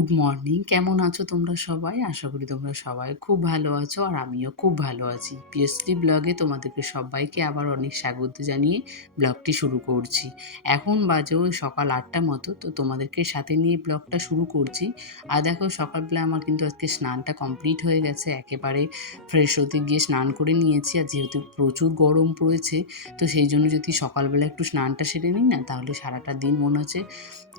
Good morning কেমন আছো তোমরা সবাই? আশা করি তোমরা সবাই খুব ভালো আছো আর আমিও খুব ভালো আছি। পিএসটি ব্লগে তোমাদেরকে সবাইকে আবার অনেক স্বাগত জানিয়ে ব্লগটি শুরু করছি। এখন বাজে ওই সকাল আটটা মতো, তো তোমাদেরকে সাথে নিয়ে ব্লগটা শুরু করছি। আর দেখো সকালবেলা আমার কিন্তু আজকে স্নানটা কমপ্লিট হয়ে গেছে। একেবারে ফ্রেশ হতে গিয়ে স্নান করে নিয়েছি। আর যেহেতু প্রচুর গরম পড়েছে, তো সেই জন্য যদি সকালবেলা একটু স্নানটা সেরে নিই না, তাহলে সারাটা দিন মনে হচ্ছে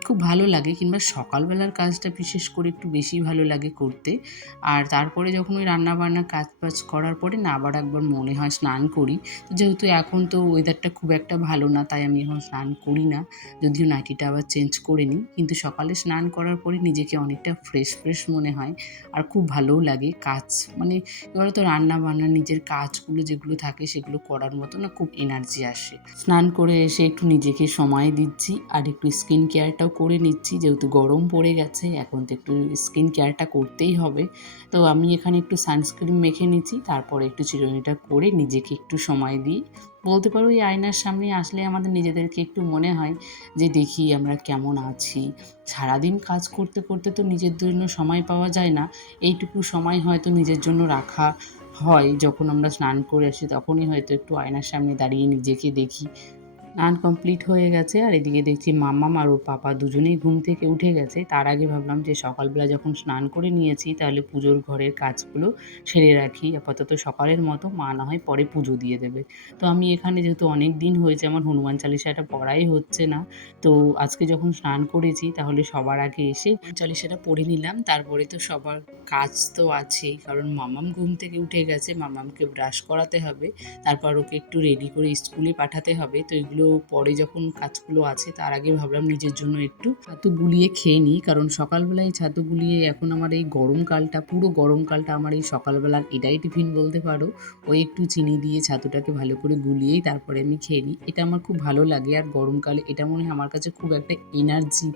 খুব ভালো লাগে। কিংবা সকালবেলার কাজটা বিশেষ করে একটু বেশি ভালো লাগে করতে। আর তারপরে যখন ওই রান্নাবান্না কাজ বাজ করার পরে না আবার একবার মনে হয় স্নান করি। যেহেতু এখন তো ওয়েদারটা খুব একটা ভালো না, তাই আমি এখন স্নান করি না। যদিও নাইটিটা আবার চেঞ্জ করে নিই। কিন্তু সকালে স্নান করার পরে নিজেকে অনেকটা ফ্রেশ ফ্রেশ মনে হয়। আর খুব ভালোও লাগে। কাজ মানে এবারে তো রান্না বান্না নিজের কাজগুলো যেগুলো থাকে সেগুলো করার মতো না খুব এনার্জি আসে। স্নান করে এসে একটু নিজেকে সময় দিচ্ছি। আর একটু স্কিন কেয়ারটাও করে নিচ্ছি। যেহেতু গরম পড়ে গেছে, এখন তো একটু স্কিন কেয়ারটা করতেই হবে। তো আমি এখানে একটু সানস্ক্রিন মেখে নিচ্ছি, তারপরে একটু চিরুনিটা করে নিজেকে একটু সময় দিই। বলতে পারো এই আয়নার সামনে আসলে আমাদের নিজেদেরকে একটু মনে হয় যে দেখি আমরা কেমন আছি। সারাদিন কাজ করতে করতে তো নিজের জন্য সময় পাওয়া যায় না। এইটুকু সময় হয়তো নিজের জন্য রাখা হয়। যখন আমরা স্নান করে আসি তখনই হয়তো একটু আয়নার সামনে দাঁড়িয়ে নিজেকে দেখি। স্নান কমপ্লিট হয়ে গেছে। আর এদিকে দেখছি মাম্মাম আর ওর পাপা দুজনেই ঘুম থেকে উঠে গেছে। তার আগে ভাবলাম যে সকালবেলা যখন স্নান করে নিয়েছি, তাহলে পুজোর ঘরের কাজগুলো সেরে রাখি। আপাতত সকালের মতো, মা না হয় পরে পুজো দিয়ে দেবে। তো আমি এখানে যেহেতু অনেক দিন হয়েছে, আমার হনুমান চালিসাটা পড়াই হচ্ছে না। তো আজকে যখন স্নান করেছি, তাহলে সবার আগে এসে চালিশাটা পড়ে নিলাম। তারপরে তো সবার কাজ তো আছেই, কারণ মামাম ঘুম থেকে উঠে গেছে। মামামকে ব্রাশ করাতে হবে। তারপর ওকে একটু রেডি করে স্কুলে পাঠাতে হবে। তো এগুলো পরে যখন কাজগুলো আছে তার আগে ভাবলাম নিজের জন্য একটু ছাতু গুলিয়ে খেয়ে নিই। কারণ সকালবেলায় ছাতু গুলিয়ে এখন আমার এই গরমকালটা পুরো গরমকালটা আমার এই সকালবেলার এটাই টিফিন বলতে পারো। ওই একটু চিনি দিয়ে ছাতুটাকে ভালো করে গুলিয়েই তারপরে আমি খেয়ে নিই। এটা আমার খুব ভালো লাগে। আর গরমকালে এটা মনে হয় আমার কাছে খুব একটা এনার্জি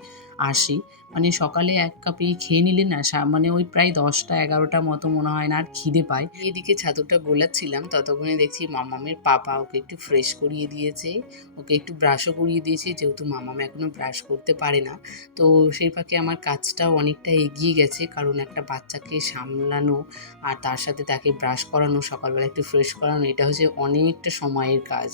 আসে মানে সকালে এক কাপে খেয়ে নিলে না মানে ওই প্রায় দশটা এগারোটা মতো মনে হয় না, আর খিদে পায়। এদিকে ছাতুটা গোলাচ্ছিলাম, ততক্ষণে দেখছি মামামের পাপা ওকে একটু ফ্রেশ করিয়ে দিয়েছে, ওকে একটু ব্রাশও করিয়ে দিয়েছে, যেহেতু মামাম এখনও ব্রাশ করতে পারে না। তো সেই ফাঁকে আমার কাজটাও অনেকটা এগিয়ে গেছে, কারণ একটা বাচ্চাকে সামলানো আর তার সাথে তাকে ব্রাশ করানো, সকালবেলা একটু ফ্রেশ করানো, এটা হচ্ছে অনেকটা সময়ের কাজ।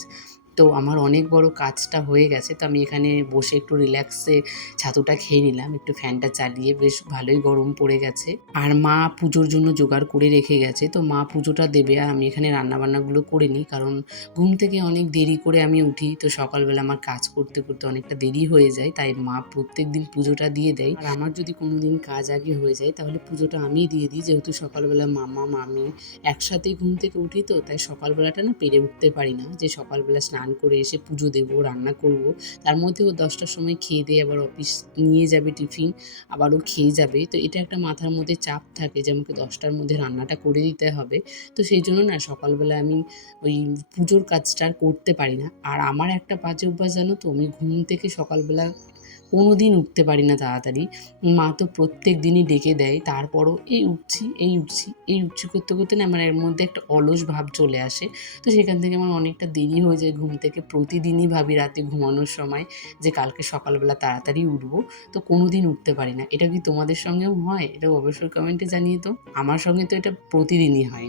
তো আমার অনেক বড় কাজটা হয়ে গেছে, তো আমি এখানে বসে একটু রিল্যাক্সে ছাতুটা খেয়ে নিলাম, একটু ফ্যানটা চালিয়ে বেশ ভালোই গরম পড়ে গেছে। আর মা পুজোর জন্য জোগাড় করে রেখে গেছে, তো মা পুজোটা দেবে, আর আমি এখানে রান্নাবান্নাগুলো করে নিই, কারণ ঘুম থেকে অনেক দেরি করে আমি উঠি, তো সকালবেলা আমার কাজ করতে করতে অনেকটা দেরি হয়ে যায়, তাই মা প্রত্যেক দিন পুজোটা দিয়ে দেয়। আর আমার যদি কোনো দিন কাজ আগে হয়ে যায়, তাহলে পুজোটা আমিই দিয়ে দিই, যেহেতু সকালবেলা মামা, মামি একসাথেই ঘুম থেকে উঠি তো, তাই সকালবেলাটা না পেরে উঠতে পারি না, যে সকালবেলা স্নান করে এসে পুজো দেব, রান্না করব। তার মধ্যেও দশটার সময় খেয়ে দিয়ে আবার অফিস নিয়ে যাবে টিফিন আবারও খেয়ে যাবে। তো এটা একটা মাথার মধ্যে চাপ থাকে যে আমাকে দশটার মধ্যে রান্নাটা করে দিতে হবে। তো সেই জন্য না সকালবেলা আমি ওই পুজোর কাজটা আর করতে পারি না। আর আমার একটা বাজে অভ্যাস জানো তো, আমি ঘুম থেকে সকালবেলা কোনো দিন উঠতে পারি না তাড়াতাড়ি। মা তো প্রত্যেক দিনই ডেকে দেয়, তারপরও এই উঠছি এই উঠছি এই উঠছি করতে করতে না আমার এর মধ্যে একটা অলস ভাব চলে আসে। তো সেখান থেকে আমার অনেকটা দেরি হয়ে যায় ঘুম থেকে। প্রতিদিনই ভাবি রাতে ঘুমানোর সময় যে কালকে সকালবেলা তাড়াতাড়ি উঠবো। তো কোনো দিন উঠতে পারি না। এটা কি তোমাদের সঙ্গেও হয়? এটা অবশ্যই কমেন্টে জানিয়ে তো আমার সঙ্গে তো এটা প্রতিদিনই হয়।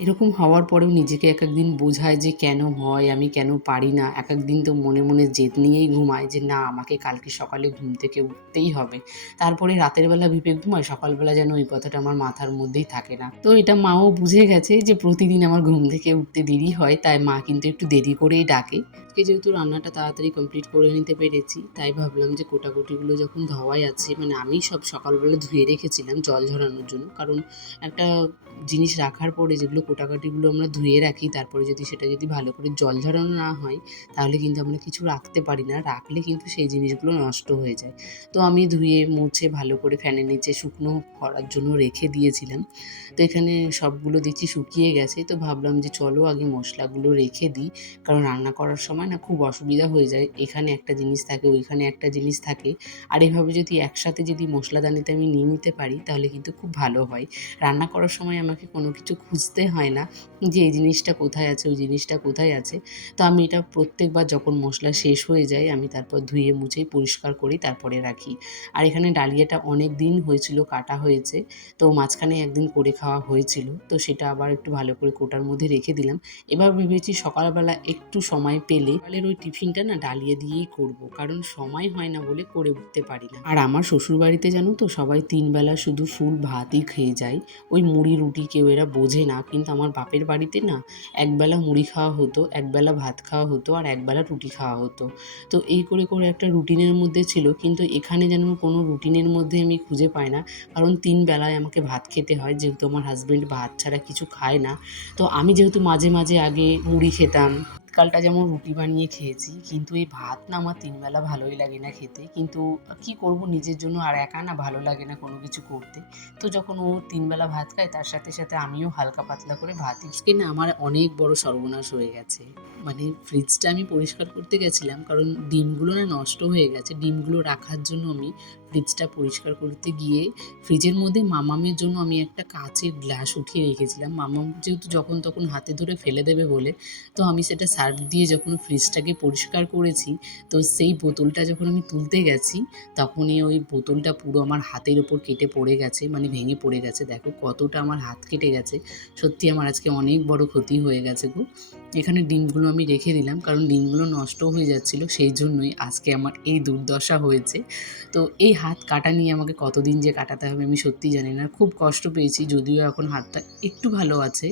এরকম হওয়ার পরেও নিজেকে এক একদিন বোঝায় যে কেন হয়, আমি কেন পারি না। এক একদিন তো মনে মনে জেদ নিয়েই ঘুমায় যে না, আমাকে কালকে সকালে ঘুম থেকে উঠতেই হবে। তারপরে রাতের বেলা ভেবে ঘুমায়, সকালবেলা যেন ওই কথাটা আমার মাথার মধ্যেই থাকে না। তো এটা মাও বুঝে গেছে যে প্রতিদিন আমার ঘুম থেকে উঠতে দেরি হয়, তাই মা কিন্তু একটু দেরি করেই ডাকে। আজকে যেহেতু রান্নাটা তাড়াতাড়ি কমপ্লিট করে নিতে পেরেছি, তাই ভাবলাম যে কোটাকুটিগুলো যখন ধোয়াই আছে মানে আমি সব সকালবেলা ধুয়ে রেখেছিলাম জল ঝরানোর জন্য। কারণ একটা জিনিস রাখার পরে যেগুলো কোটাকাটিগুলো আমরা ধুয়ে রাখি, তারপরে যদি সেটা যদি ভালো করে জল ঝরানো না হয়, তাহলে কিন্তু আমরা কিছু রাখতে পারি না। রাখলে কিন্তু সেই জিনিসগুলো নষ্ট হয়ে যায়। তো আমি ধুয়ে, মুছে, ভালো করে ফ্যানের নিচে শুকনো করার জন্য রেখে দিয়েছিলাম। তো এখানে সবগুলো দেখছি শুকিয়ে গেছে। তো ভাবলাম যে চলো আগে মশলাগুলো রেখে দিই। কারণ রান্না করার সময় না খুব অসুবিধা হয়ে যায়। এখানে একটা জিনিস থাকে, ওইখানে একটা জিনিস থাকে। আর এভাবে যদি একসাথে যদি মশলাদানিতে আমি নিয়ে নিতে পারি, তাহলে কিন্তু খুব ভালো হয়। রান্না করার সময় আমাকে কোনো কিছু খুঁজতে হয় না যে এই জিনিসটা কোথায় আছে, ওই জিনিসটা কোথায় আছে। তো আমি এটা প্রত্যেকবার যখন মশলা শেষ হয়ে যায়, আমি তারপর ধুয়ে মুছেই পরিষ্কার করি, তারপরে রাখি। আর এখানে ডালিয়াটা অনেক দিন হয়েছিল, কাটা হয়েছে। তো মাঝখানে একদিন করে খাওয়া হয়েছিল। তো সেটা আবার একটু ভালো করে কোটার মধ্যে রেখে দিলাম। এবার ভেবেছি সকালবেলা একটু সময় পেলে সকালের ওই টিফিনটা না ডালিয়ে দিয়েই করব, কারণ সময় হয় না বলে করে উঠতে পারি না। আর আমার শ্বশুর বাড়িতে জানো তো সবাই তিনবেলা শুধু ফুল ভাতই খেয়ে যায়। ওই মুড়ি রুটি কেউ এরা বোঝে না, কিন্তু আমার বাপের বাড়িতে না একবেলা মুড়ি খাওয়া হতো, একবেলা ভাত খাওয়া হতো আর একবেলা রুটি খাওয়া হতো। তো এই করে করে একটা রুটিনের মধ্যে ছিল, কিন্তু এখানে যেন কোনো রুটিনের মধ্যে আমি খুঁজে পাই না, কারণ তিন বেলায় আমাকে ভাত খেতে হয়, যেহেতু আমার হাজব্যান্ড ভাত ছাড়া কিছু খায় না। তো আমি যেহেতু মাঝে মাঝে আগে মুড়ি খেতাম শীতকালটা যেমন রুটি বানিয়ে খেয়েছি, কিন্তু এই ভাত না আমার তিনবেলা ভালোই লাগে না খেতে। কিন্তু কি করব, নিজের জন্য আর একা না ভালো লাগে না কোনো কিছু করতে। তো যখন ও তিনবেলা ভাত খায়, তার সাথে সাথে আমিও হালকা পাতলা করে ভাত আজকে না, আমার অনেক বড় সর্বনাশ হয়ে গেছে। মানে ফ্রিজটা আমি পরিষ্কার করতে গেছিলাম, কারণ ডিমগুলো না নষ্ট হয়ে গেছে। ডিমগুলো রাখার জন্য আমি ফ্রিজটা পরিষ্কার করতে গিয়ে ফ্রিজের মধ্যে মামামের জন্য আমি একটা কাঁচের গ্লাস উঠিয়ে রেখেছিলাম। মামাম যেহেতু যখন তখন হাতে ধরে ফেলে দেবে বলে, তো আমি সেটা সার্ফ দিয়ে যখন ফ্রিজটাকে পরিষ্কার করেছি, তো সেই বোতলটা যখন আমি তুলতে গেছি, তখনই ওই বোতলটা পুরো আমার হাতের ওপর কেটে পড়ে গেছে মানে ভেঙে পড়ে গেছে। দেখো কতটা আমার হাত কেটে গেছে। সত্যি আমার আজকে অনেক বড় ক্ষতি হয়ে গেছে গো। এখানে ডিমগুলো আমি রেখে দিলাম, কারণ ডিমগুলো নষ্ট হয়ে যাচ্ছিল, সেই জন্যই আজকে আমার এই দুর্দশা হয়েছে। তো এই হাত কাটা নিয়ে আমাকে কতদিন যে কাটাতে হবে আমি সত্যি জানি না, খুব কষ্ট পেয়েছি, যদিও এখন হাতটা একটু ভালো আছে।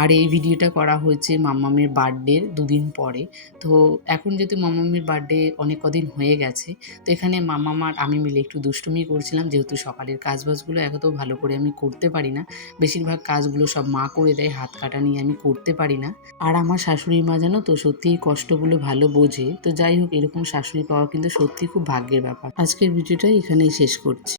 আর এই ভিডিওটা করা হয়েছে মাম্মামের বার্থডের দুদিন পরে। তো এখন যেহেতু মাম্মামের বার্থডে অনেক কদিন হয়ে গেছে, তো এখানে মাম্মামার আমি মিলে একটু দুষ্টুমি করছিলাম, যেহেতু সকালের কাজবাজগুলো এত ভালো করে আমি করতে পারি না। বেশিরভাগ কাজগুলো সব মা করে দেয়, হাত কাটা নিয়ে আমি করতে পারি না। আর আমার শাশুড়ি মা জানো তো, সত্যিই কষ্টগুলো ভালো বোঝে। তো যাই হোক, এরকম শাশুড়ি পাওয়া কিন্তু সত্যি খুব ভাগ্যের ব্যাপার। আজকের ভিডিওটা এখানেই শেষ করছি।